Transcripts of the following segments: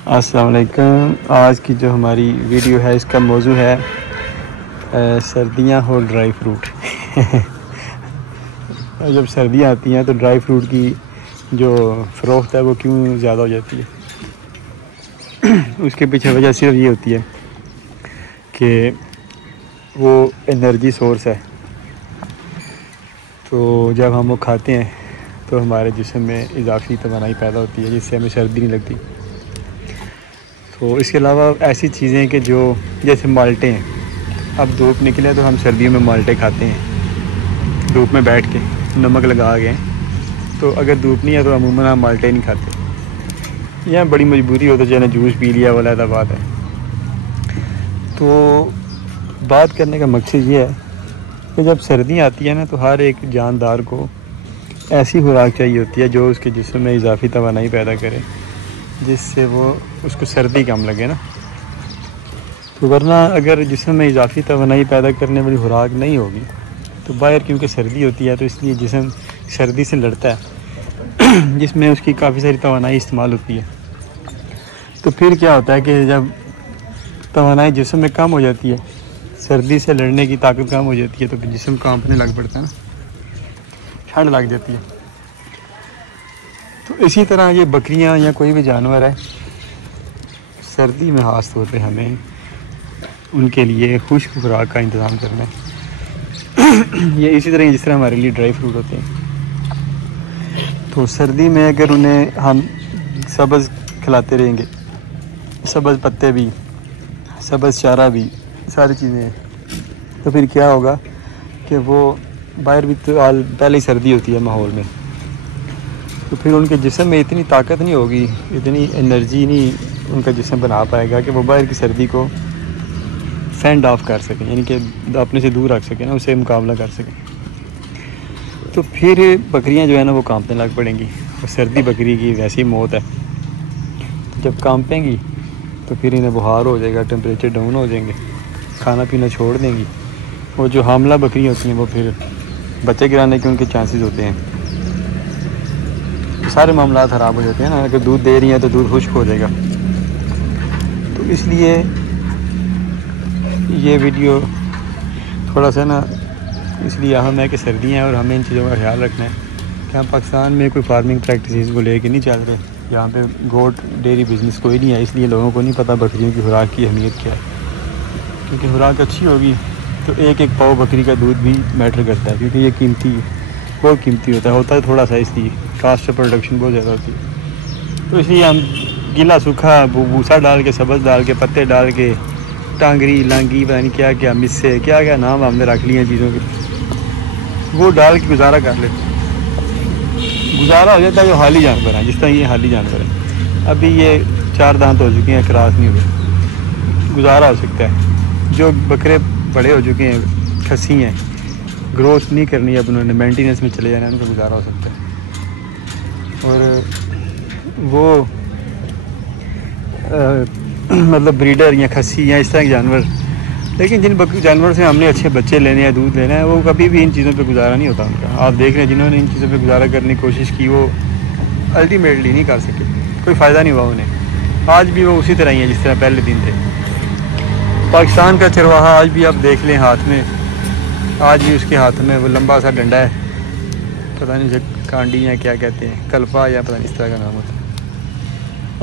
अस्सलाम वालेकुम। आज की जो हमारी वीडियो है इसका मौजू है सर्दियाँ और ड्राई फ्रूट। जब सर्दियाँ आती हैं तो ड्राई फ्रूट की जो फ़रोख्त है वो क्यों ज़्यादा हो जाती है। उसके पीछे वजह सिर्फ ये होती है कि वो एनर्जी सोर्स है। तो जब हम वो खाते हैं तो हमारे जिस्म में इजाफी तवानाई पैदा होती है जिससे हमें सर्दी नहीं लगती। तो इसके अलावा ऐसी चीज़ें कि जो जैसे माल्टे हैं, अब धूप निकले तो हम सर्दियों में माल्टे खाते हैं धूप में बैठ के नमक लगा के। तो अगर धूप नहीं है तो अमूमन हम माल्टे नहीं खाते, या बड़ी मजबूरी हो तो जो है जूस पी लिया वाला था बात है। तो बात करने का मकसद ये है कि जब सर्दी आती है ना तो हर एक जानदार को ऐसी खुराक चाहिए होती है जो उसके जिस्म में इजाफी तवानाई पैदा करे, जिससे वो उसको सर्दी कम लगे ना। तो वरना अगर जिस्म में इजाफी तवानाई पैदा करने वाली खुराक नहीं होगी तो बाहर क्योंकि सर्दी होती है तो इसलिए जिस्म सर्दी से लड़ता है जिसमें उसकी काफ़ी सारी तवानाई इस्तेमाल होती है। तो फिर क्या होता है कि जब तवानाई जिस्म में कम हो जाती है, सर्दी से लड़ने की ताकत कम हो जाती है, तो फिर जिस्म कांपने लग पड़ता है ना, ठंड लग जाती है। तो इसी तरह ये बकरियां या कोई भी जानवर है, सर्दी में ख़ास तौर पे हमें उनके लिए खुश्क खुराक का इंतज़ाम करना है। ये इसी तरह जिस तरह हमारे लिए ड्राई फ्रूट होते हैं। तो सर्दी में अगर उन्हें हम सब्ज़ खिलाते रहेंगे, सब्ज़ पत्ते भी, सब्ज़ चारा भी, सारी चीज़ें, तो फिर क्या होगा कि वो बाहर भी तो पहले ही सर्दी होती है माहौल में, तो फिर उनके जिस्म में इतनी ताकत नहीं होगी, इतनी एनर्जी नहीं उनका जिस्म बना पाएगा कि वो बाहर की सर्दी को फेंड ऑफ कर सकें, यानी कि अपने से दूर रख सकें ना, उससे मुकाबला कर सकें। तो फिर बकरियां जो है ना वो कांपने लग पड़ेंगी, और सर्दी बकरी की वैसी मौत है। तो जब कांपेंगी तो फिर इन्हें बुखार हो जाएगा, टेम्परेचर डाउन हो जाएंगे, खाना पीना छोड़ देंगी। और जो हामला बकरियाँ होती हैं वो फिर बच्चे गिराने के उनके चांसेस होते हैं। सारे मामला ख़राब हो जाते हैं ना। अगर दूध दे रही हैं तो दूध खुश्क हो जाएगा। तो इसलिए ये वीडियो थोड़ा सा ना इसलिए अहम है कि सर्दियाँ हैं और हमें इन चीज़ों का ख्याल रखना है कि हम पाकिस्तान में कोई फार्मिंग प्रैक्टिसेस को लेके नहीं चल रहे। यहाँ पे गोट डेयरी बिज़नेस कोई नहीं है, इसलिए लोगों को नहीं पता बकरियों की खुराक की अहमियत क्या है। क्योंकि खुराक अच्छी होगी तो एक एक पाव बकरी का दूध भी मैटर करता है, क्योंकि ये कीमती, बहुत कीमती होता है थोड़ा सा, इसलिए कास्ट ऑफ प्रोडक्शन बहुत ज़्यादा होती है। तो इसलिए हम गीला सूखा भूसा डाल के, सब्ज़ डाल के, पत्ते डाल के, टांगरी लांगी पता नहीं क्या क्या मिस्से क्या क्या नाम हमने रख लिए हैं चीज़ों के, वो डाल के गुजारा कर लेते, गुजारा हो जाता है। जो हाली जानवर हैं, जिस तरह ये हाली जानवर हैं, अभी ये 4 दांत हो चुके हैं, क्रॉस नहीं हुए, गुजारा हो सकता है। जो बकरे बड़े हो चुके हैं, खस्सी हैं, ग्रोथ नहीं करनी है, अब उन्होंने मेंटेनेंस में चले जाना है, उनका गुजारा हो सकता है। और वो मतलब ब्रीडर या खस्सी या इस तरह के जानवर, लेकिन जिन जानवर से हमने अच्छे बच्चे लेने हैं, दूध लेना है, वो कभी भी इन चीज़ों पे गुजारा नहीं होता उनका। आप देख रहे हैं जिन्होंने इन चीज़ों पे गुजारा करने की कोशिश की वो अल्टीमेटली नहीं कर सके, कोई फ़ायदा नहीं हुआ उन्हें। आज भी वो उसी तरह ही है जिस तरह पहले दिन थे। पाकिस्तान का चरवाहा आज भी आप देख लें हाथ में, आज भी उसके हाथ में वो लंबा सा डंडा है, पता नहीं जब कांडी या क्या कहते हैं, कल्पा या पता नहीं इस तरह का नाम होता है।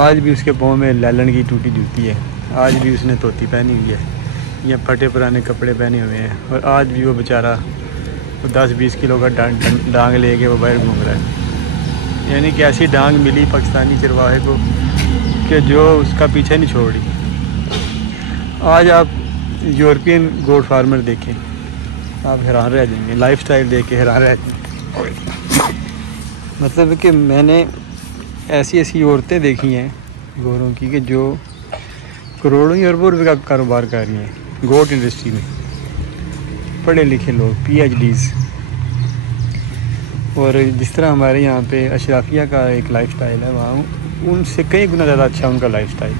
आज भी उसके पाँव में लैलन की टूटी जूती है, आज भी उसने धोती पहनी हुई है या फटे पुराने कपड़े पहने हुए हैं, और आज भी वो बेचारा 10-20 किलो का डांग लेके वो बाहर घूम रहा है। यानी कि ऐसी डांग मिली पाकिस्तानी चरवाहे को कि जो उसका पीछे नहीं छोड़ रही। आज आप यूरोपियन गोट फार्मर देखें, आप हैरान रह जाएंगे, लाइफस्टाइल देख के हैरान रह जाएंगे। मतलब कि मैंने ऐसी ऐसी औरतें देखी हैं गोरों की कि जो करोड़ों या अरबों रुपये का कारोबार कर रही हैं गोट इंडस्ट्री में, पढ़े लिखे लोग, PhDs। और जिस तरह हमारे यहाँ पे अशराफिया का एक लाइफस्टाइल है, वहाँ उनसे कई गुना ज़्यादा अच्छा उनका लाइफस्टाइल।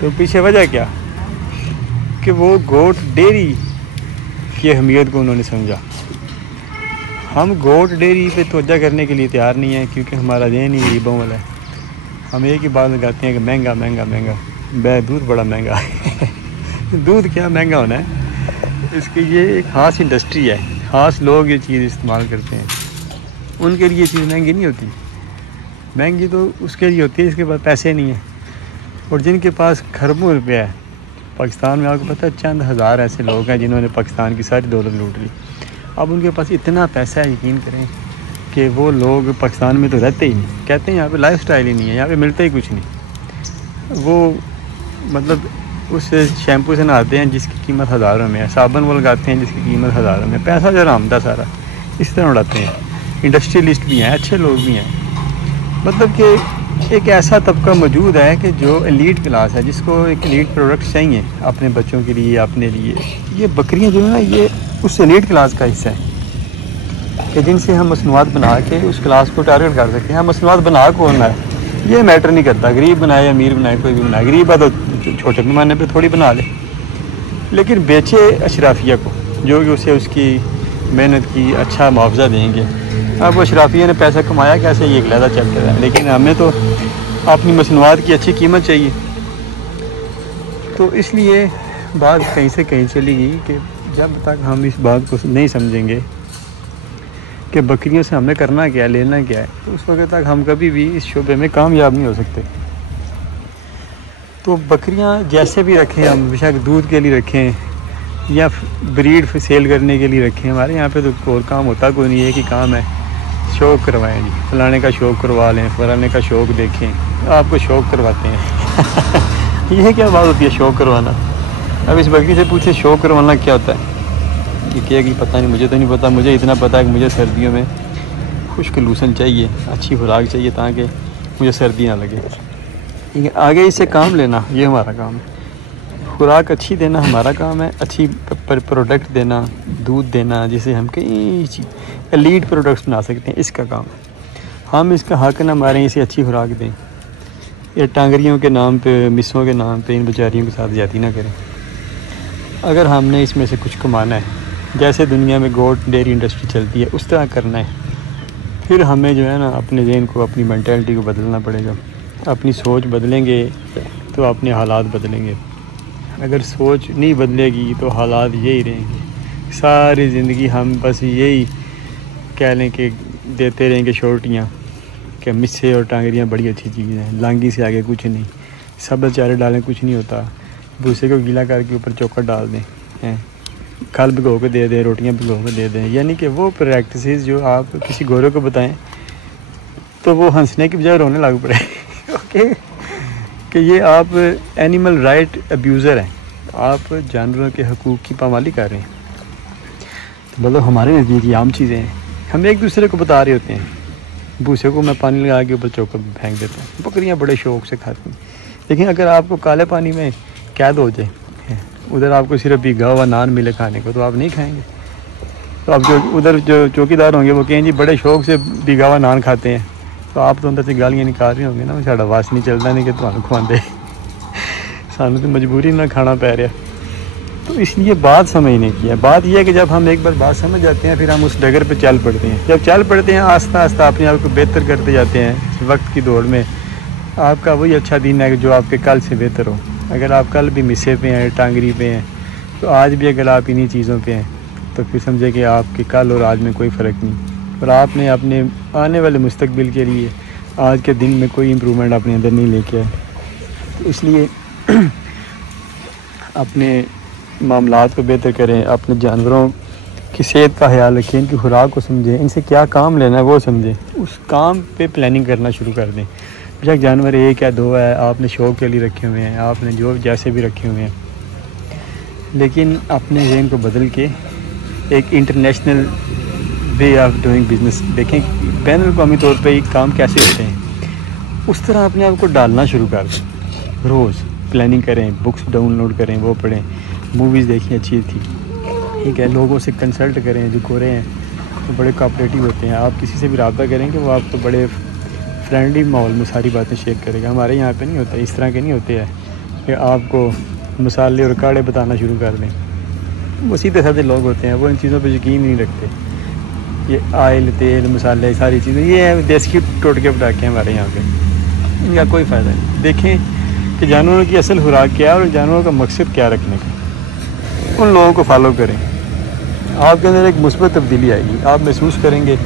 तो पीछे वजह क्या कि वो गोट डेयरी की अहमियत को उन्होंने समझा। हम गोट डेयरी पे तवज्जो करने के लिए तैयार नहीं है, क्योंकि हमारा ज़हन ही गरीबों वाला है। हम एक ही बात लगाते हैं कि महंगा महंगा महंगा, दूध बड़ा महंगा है। दूध क्या महंगा होना है, इसकी ये एक ख़ास इंडस्ट्री है, ख़ास लोग ये चीज़ इस्तेमाल करते हैं, उनके लिए ये चीज़ महंगी नहीं होती। महंगी तो उसके लिए होती है जिसके पास पैसे नहीं है, और जिनके पास खरबों रुपया है। पाकिस्तान में आपको पता है चंद हज़ार ऐसे लोग हैं जिन्होंने पाकिस्तान की सारी दौलत लूट ली। अब उनके पास इतना पैसा है, यकीन करें कि वो लोग पाकिस्तान में तो रहते ही नहीं, कहते हैं यहाँ पे लाइफस्टाइल ही नहीं है, यहाँ पे मिलता ही कुछ नहीं। वो मतलब उस शैम्पू से नहाते हैं जिसकी कीमत हज़ारों में है, साबुन वो लगाते हैं जिसकी कीमत हज़ारों में, पैसा जो आमदा सारा इस तरह उड़ाते हैं। इंडस्ट्रियलिस्ट भी हैं, अच्छे लोग भी हैं, मतलब कि एक ऐसा तबका मौजूद है कि जो एलीट क्लास है, जिसको एक एलीट प्रोडक्ट चाहिए अपने बच्चों के लिए, अपने लिए। ये बकरियां जो है ना, ये उस एलीट क्लास का हिस्सा है कि जिनसे हम मसनूआत बना के उस क्लास को टारगेट कर सकते हैं। हम मसनूआत बना कौन है ये मैटर नहीं करता, गरीब बनाए अमीर बनाए कोई भी बनाए, गरीब है तो छोटे पैमाने पे थोड़ी बना ले, लेकिन बेचे अशराफिया को जो कि उसे उसकी मेहनत की अच्छा मुआवजा देंगे। अब वो अशराफिया ने पैसा कमाया कैसे, ये एक अलग चैप्टर है, लेकिन हमें तो अपनी मसनूआत की अच्छी कीमत चाहिए। तो इसलिए बात कहीं से कहीं चली गई कि जब तक हम इस बात को नहीं समझेंगे कि बकरियों से हमें करना क्या है, लेना क्या है, तो उस वक्त तक हम कभी भी इस शोबे में कामयाब नहीं हो सकते। तो बकरियां जैसे भी रखें हम, बेशक दूध के लिए रखें या ब्रीड सेल करने के लिए रखें, हमारे यहाँ पे तो और काम होता कोई नहीं है कि काम है शौक़ करवाएं जी, फलाने का शौक़ करवा लें, फलाने का शौक़ देखें, आपको शौक़ करवाते हैं। यह क्या बात होती है शौक़ करवाना। अब इस बकरी से पूछे शौक़ करवाना क्या होता है, ये क्या कि पता नहीं, मुझे तो नहीं पता। मुझे इतना पता है कि मुझे सर्दियों में खुश्क लूसन चाहिए, अच्छी खुराक चाहिए ताकि मुझे सर्दी ना लगे। ठीक है, आगे इससे काम लेना ये हमारा काम है, खुराक अच्छी देना हमारा काम है, अच्छी प्रोडक्ट देना, दूध देना, जिसे हम कई चीज़ एलीट प्रोडक्ट्स बना सकते हैं, इसका काम है। हम इसका हक ना मारें, इसे अच्छी खुराक दें, ये टांगरियों के नाम पे, मिसों के नाम पे इन बेचारियों के साथ ज़्यादती ना करें। अगर हमने इसमें से कुछ कमाना है, जैसे दुनिया में गोट डेयरी इंडस्ट्री चलती है उस तरह करना है, फिर हमें जो है ना अपने ज़हन को, अपनी मेंटालिटी को बदलना पड़ेगा। अपनी सोच बदलेंगे तो अपने हालात बदलेंगे, अगर सोच नहीं बदलेगी तो हालात यही रहेंगे। सारी ज़िंदगी हम बस यही कह लें कि देते रहेंगे शोरटियाँ कि मिस्से और टांगरियाँ बड़ी अच्छी चीज़ हैं, लांगी से आगे कुछ नहीं, सब चारे डालें कुछ नहीं होता, भूसे को गीला करके ऊपर चौकर डाल दें, हैं खल भिगो के दे दें, रोटियां भिगो के दे दें। यानी कि वो प्रैक्टिसेस जो आप किसी गोरे को बताएं तो वो हंसने की बजाय रोने लग पड़े। ओके, कि ये आप एनिमल राइट अब्यूज़र हैं, आप जानवरों के हकूक़ की पामाली कर रहे हैं। तो मतलब हमारे नज़दीक ये आम चीज़ें हैं, हम एक दूसरे को बता रहे होते हैं। भूसे को मैं पानी लगा के ऊपर चौकर फेंक देता हूँ, बकरियाँ बड़े शौक़ से खाती हैं। लेकिन अगर आपको काले पानी में कैद हो जाए, उधर आपको सिर्फ भीगा हुआ नान मिले खाने को, तो आप नहीं खाएंगे। तो आप जो उधर जो चौकीदार होंगे वो कहें जी बड़े शौक़ से भीगा हुआ नान खाते हैं, तो आप तो अंदर से गालियाँ निकाल रहे होंगे ना, साड़ा वास नहीं चलता नहीं कि तुहानू खुआंदे, सानू तो मजबूरी ना खाना पै रहा। तो इसलिए बात समझने की है। बात यह है कि जब हम एक बार बात समझ जाते हैं फिर हम उस डगर पे चल पड़ते हैं। जब चल पड़ते हैं आस्ता आस्ता अपने आप को बेहतर करते जाते हैं वक्त की दौड़ में। आपका वही अच्छा दिन है कि जो आपके कल से बेहतर हो। अगर आप कल भी मिस्से पे हैं, टांगरी पे हैं, तो आज भी अगर आप इन्हीं चीज़ों पे हैं तो फिर समझे कि आपके कल और आज में कोई फ़र्क नहीं, और आपने अपने आने वाले मुस्तकबिल के लिए आज के दिन में कोई इम्प्रूवमेंट अपने अंदर नहीं लेके आए। तो इसलिए अपने मामलात को बेहतर करें, अपने जानवरों की सेहत का ख्याल रखें, इनकी खुराक को समझें, इनसे क्या काम लेना है वो समझें, उस काम पे प्लानिंग करना शुरू कर दें। बेशक जानवर एक या दो है, आपने शौक़ के लिए रखे हुए हैं, आपने जो जैसे भी रखे हुए हैं, लेकिन अपने ज़हन को बदल के एक international way of doing business देखें, बैनुल-अक़वामी तौर पे काम कैसे होते हैं, उस तरह अपने आप को डालना शुरू कर दें। रोज़ प्लानिंग करें, बुक्स डाउनलोड करें, वो पढ़ें, मूवीज़ देखें अच्छी थी, ठीक है, लोगों से कंसल्ट करें। जो गोरे हैं वो बड़े कोऑपरेटिव होते हैं, आप किसी से भी रब्ता करेंगे वो आपको बड़े फ्रेंडली माहौल में सारी बातें शेयर करेगा। हमारे यहाँ पे नहीं होता, इस तरह के नहीं होते हैं कि आपको मसाले और काढ़े बताना शुरू कर दें। वो सीधे साधे लोग होते हैं, वो इन चीज़ों पे यकीन नहीं रखते। ये आयल, तेल, मसाले, सारी चीज़ें ये है देसी टोटके पटाखे हमारे यहाँ पे। इनका कोई फ़ायदा नहीं। देखें कि जानवरों की असल खुराक क्या है और जानवरों का मकसद क्या रखने का, उन लोगों को फॉलो करें। आपके अंदर एक मुस्बत तब्दीली आएगी। आप महसूस करेंगे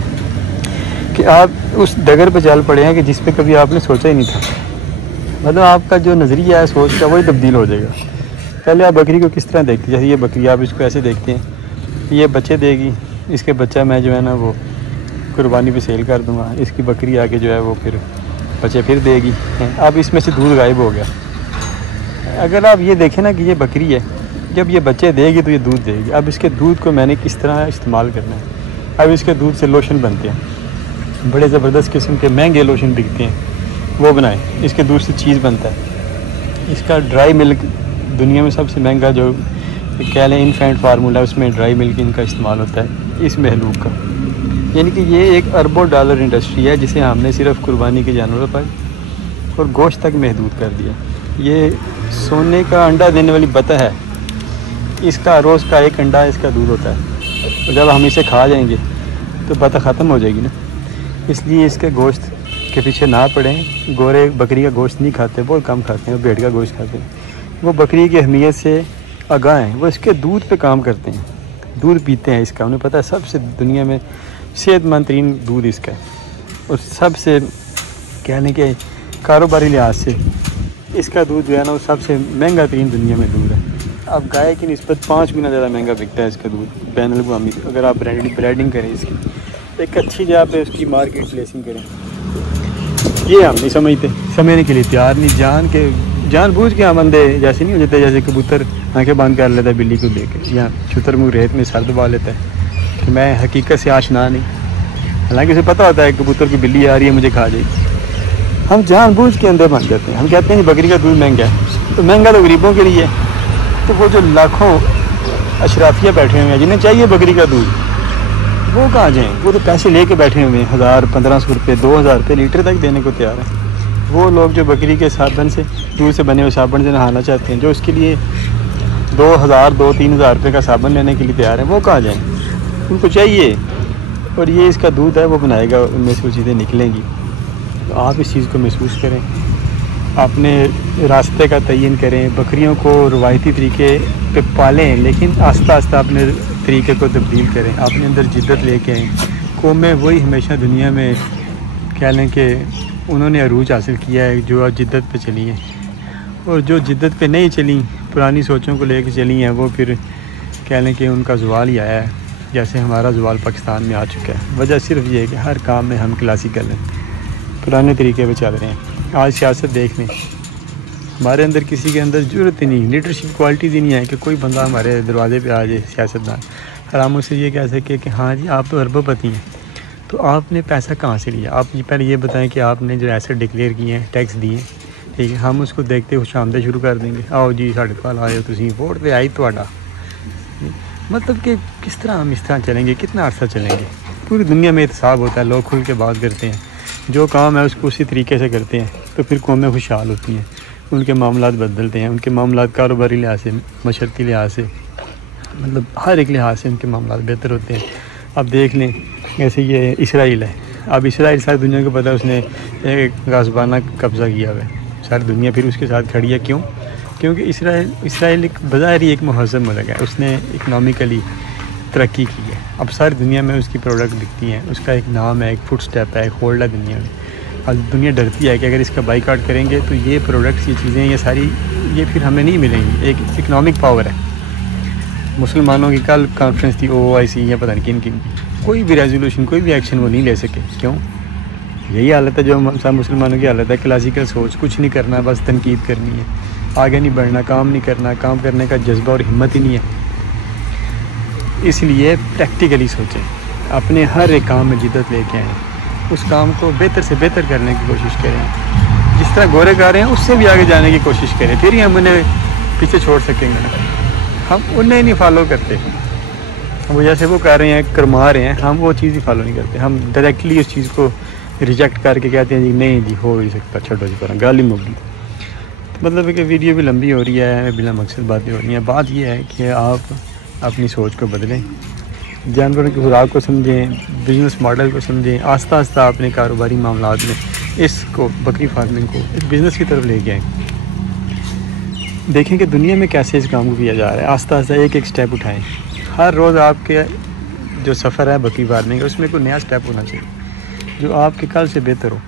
कि आप उस डगर पर चल पड़े हैं कि जिस पे कभी आपने सोचा ही नहीं था। मतलब आपका जो नज़रिया है सोच का वही तब्दील हो जाएगा। पहले आप बकरी को किस तरह देखते हैं, जैसे ये बकरी आप इसको ऐसे देखते हैं, ये बच्चे देगी, इसके बच्चा मैं जो है ना वो कुर्बानी पे सेल कर दूँगा, इसकी बकरी आके जो है वो फिर बच्चे फिर देगी। अब इसमें से दूध गायब हो गया। अगर आप ये देखें ना कि ये बकरी है, जब ये बच्चे देगी तो ये दूध देगी। अब इसके दूध को मैंने किस तरह इस्तेमाल करना है। अब इसके दूध से लोशन बनते हैं, बड़े ज़बरदस्त किस्म के महंगे लोशन बिकते हैं, वो बनाएं। इसके दूध से चीज़ बनता है। इसका ड्राई मिल्क दुनिया में सबसे महंगा जो कह लें इन्फेंट फार्मूला, उसमें ड्राई मिल्क इनका इस्तेमाल होता है इस महलूक का। यानी कि ये एक अरबों डॉलर इंडस्ट्री है जिसे हमने सिर्फ कुर्बानी के जानवरों पर और गोश्त तक महदूद कर दिया। ये सोने का अंडा देने वाली बतख है, इसका रोज़ का एक अंडा इसका दूध होता है, और जब हम इसे खा जाएंगे तो बतख ख़त्म हो जाएगी ना। इसलिए इसके गोश्त के पीछे ना पड़ें। गोरे बकरी का गोश्त नहीं खाते, बहुत कम खाते हैं, वो भेड़ का गोश्त खाते हैं। वो बकरी की अहमियत से आगाह हैं, वो इसके दूध पे काम करते हैं, दूध पीते हैं इसका। उन्हें पता है सबसे दुनिया में सेहतमंद तरीन दूध इसका है, और सबसे कहने के कारोबारी लिहाज से इसका दूध जो है ना वो सबसे महंगा तरीन दुनिया में दूध है। अब गाय की निस्बत 5 गुना ज़्यादा महंगा बिकता है इसका दूध बैनुल-अक़वामी। अगर आप ब्रांडिंग करें इसकी, एक अच्छी जगह पे उसकी मार्केट प्लेसिंग करें, ये हम नहीं समझते, समझने के लिए तैयार नहीं। जानबूझ के हम अंधे जैसे नहीं हो जाते, जैसे कबूतर आंखें बंद कर लेता है बिल्ली को देख के, या शुतुरमुर्ग रेत में सर दबा लेता है कि मैं हकीकत से आशना नहीं, हालांकि उसे पता होता है कबूतर की बिल्ली आ रही है मुझे खा जाएगी। हम जानबूझ के अंदर बन जाते हैं। हम कहते हैं बकरी का दूध महंगा है, तो महंगा तो गरीबों के लिए है। तो वो जो लाखों अशराफिया बैठे हुए हैं जिन्हें चाहिए बकरी का दूध, वो कहाँ जाएँ? वो तो पैसे लेके बैठे हुए हैं, 1000-1500 रुपये 2000 रुपये लीटर तक देने को तैयार है। वो लोग जो बकरी के साबुन से, दूध से बने हुए साबुन से नहाना चाहते हैं, जो उसके लिए 2000-3000 रुपये का साबुन लेने के लिए तैयार है, वो कहाँ जाएँ? उनको चाहिए, और ये इसका दूध है वो बनाएगा, उनमें से वो चीज़ें निकलेंगी। तो आप इस चीज़ को महसूस करें, अपने रास्ते का तयन करें, बकरियों को रवायती तरीके पे पालें, लेकिन आस्ता आस्ता अपने तरीके को तब्दील करें, अपने अंदर जिद्दत लेके आएँ। कौमें वही हमेशा दुनिया में कह लें कि उन्होंने अरूज हासिल किया है जो आज जिद्दत पे चली हैं, और जो जिद्दत पे नहीं चली, पुरानी सोचों को लेकर चली हैं, वो फिर कह लें कि उनका ज़वाल ही आया है, जैसे हमारा ज़वाल पाकिस्तान में आ चुका है। वजह सिर्फ ये है कि हर काम में हम क्लासिकल हैं, पुराने तरीके पे चल रहे हैं। आज सियासत देख लें, हमारे अंदर किसी के अंदर ज़रूरत ही नहीं, लीडरशिप क्वालिटीज़ ही नहीं है कि कोई बंदा हमारे दरवाजे पे आ जाए सियासतदान, और हम उससे ये कह सके कि हाँ जी आप तो अरबपति हैं, तो आपने पैसा कहाँ से लिया? आप पहले ये बताएं कि आपने जो एसेट डिक्लेयर किए हैं, टैक्स दिए, ठीक है, हम उसको देखते हुए शामदे शुरू कर देंगे, आओ जी साढ़े पाल आए तुम वोट पे आई तोड़ा। मतलब कि किस तरह हम इस तरह चलेंगे, कितना अर्सा चलेंगे? पूरी दुनिया में एहतसाब होता है, लोग खुल के बात करते हैं, जो काम है उसको उसी तरीके से करते हैं, तो फिर कौमें खुशहाल होती हैं, उनके मामलात बदलते हैं, उनके मामलात कारोबारी लिहाज से, मशरती लिहाज से, मतलब हर एक लिहाज से उनके मामलात बेहतर होते हैं। अब देख लें जैसे ये इसराइल है, अब इसराइल सारी दुनिया को पता है उसने एक गाज़बाना कब्ज़ा किया हुआ है, सारी दुनिया फिर उसके साथ खड़ी है। क्यों? क्योंकि इसराइल एक बज़ाहिर एक महज़ब मुल्क है, उसने इकनॉमिकली तरक्की की है, अब सारी दुनिया में उसकी प्रोडक्ट बिकती हैं, उसका एक नाम है, एक फुट स्टेप है, एक होल्ड है दुनिया में। अब दुनिया डरती है कि अगर इसका बाइकआउट करेंगे तो ये प्रोडक्ट्स, ये चीज़ें, ये सारी ये फिर हमें नहीं मिलेंगी। एक इकनॉमिक पावर है। मुसलमानों की कल कॉन्फ्रेंस थी OIC या पता नहीं किन की, कोई भी रेजोल्यूशन, कोई भी एक्शन वो नहीं ले सके। क्यों? यही हालत है जो सब मुसलमानों की हालत है, क्लासिकल सोच, कुछ नहीं करना, बस तनकीद करनी है, आगे नहीं बढ़ना, काम नहीं करना, काम करने का जज्बा और हिम्मत ही नहीं है। इसलिए प्रैक्टिकली सोचें, अपने हर एक काम में जिद्दत लेके आएँ, उस काम को बेहतर से बेहतर करने की कोशिश करें, जिस तरह गोरे गा रहे हैं उससे भी आगे जाने की कोशिश करें, फिर ही हम उन्हें पीछे छोड़ सकेंगे। हम उन्हें नहीं फॉलो करते, वो जैसे वो कर रहे हैं, करवा रहे हैं, हम वो चीज़ ही फॉलो नहीं करते। हम डायरेक्टली उस चीज़ को रिजेक्ट करके कहते हैं जी नहीं जी हो नहीं सकता, छोड़ो जी पर गाली मुगली। तो मतलब है कि वीडियो भी लंबी हो रही है, बिना मकसद बातें हो रही हैं। बात यह है कि आप अपनी सोच को बदलें, जानवरों की खुराक को समझें, बिजनेस मॉडल को समझें, आस्ता आस्ता अपने कारोबारी मामलात में इसको बकरी फार्मिंग को एक बिज़नेस की तरफ लेके आएँ। देखें कि दुनिया में कैसे इस काम को किया जा रहा है, आस्ता आस्ता एक एक स्टेप उठाएं। हर रोज़ आपके जो सफ़र है बकरी फार्मिंग का, उसमें कोई नया स्टेप होना चाहिए जो आपके कल से बेहतर हो,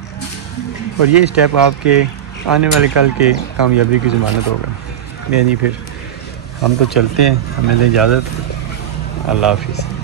और ये स्टेप आपके आने वाले कल के कामयाबी की ज़मानत होगा। नहीं फिर हम तो चलते हैं, हमें इजाज़त। अल्लाह हाफिज़।